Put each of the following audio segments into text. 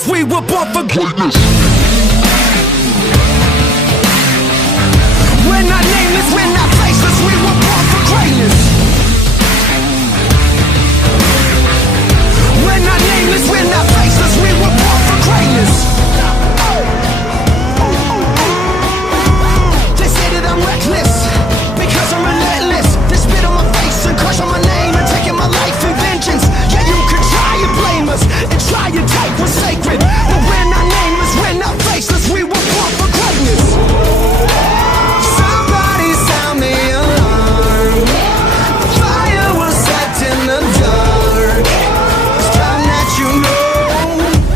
faceless, we were born for greatness. We're not nameless, we're not faceless, we were born for greatness. We're not nameless, we're not faceless, we were born for greatness. They say that I'm reckless because I'm relentless. They spit on my face and crush on my name and taking my life in vengeance. Yeah, you can try and blame us and try and take what's sacred, but we're not nameless, we're not faceless, we were born for greatness. Somebody sound the alarm. The fire was set in the dark. It's time that you know.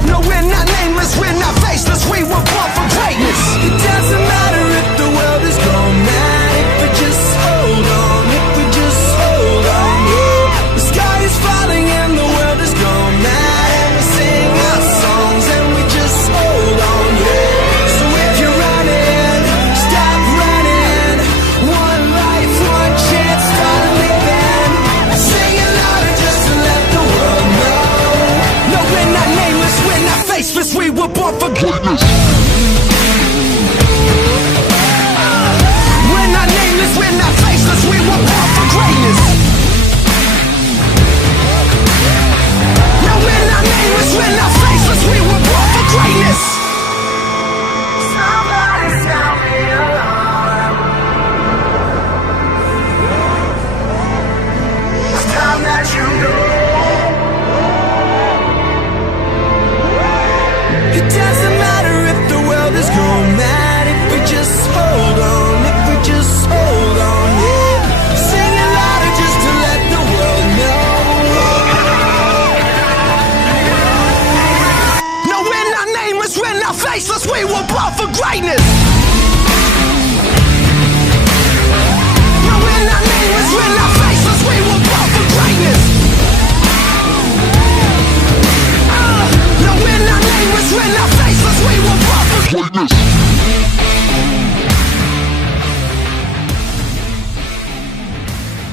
No, we're not nameless, we're not faceless, we were born for greatness. It doesn't matter if the world is gone mad, if we just hold on, if we just hold on, yeah. The sky is falling and the world is gone mad, and we sing our songs and we just hold on, yeah. So if you're running, stop running. One life, one chance, start living. Sing it louder just to let the world know. No, we're not nameless, we're not faceless, we were born for greatness. We're not nameless, we're not faceless, we were born for greatness. No, we're not nameless, we're not faceless, we were born for greatness. Somebody sound the alarm. It's time that you know. It doesn't matter if the world is gone mad, if we just hold on, if we just hold on, yeah. Sing it louder just to let the world know. No, we're not nameless, we're not faceless, we were born for greatness. No, we're not nameless, we're not faceless, we were born for greatness. No, we're not nameless, we're not faceless, we were born for greatness.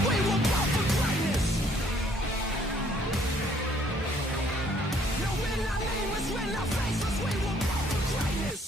We were born for greatness. No, we're not nameless, we're not faceless, we were born for greatness.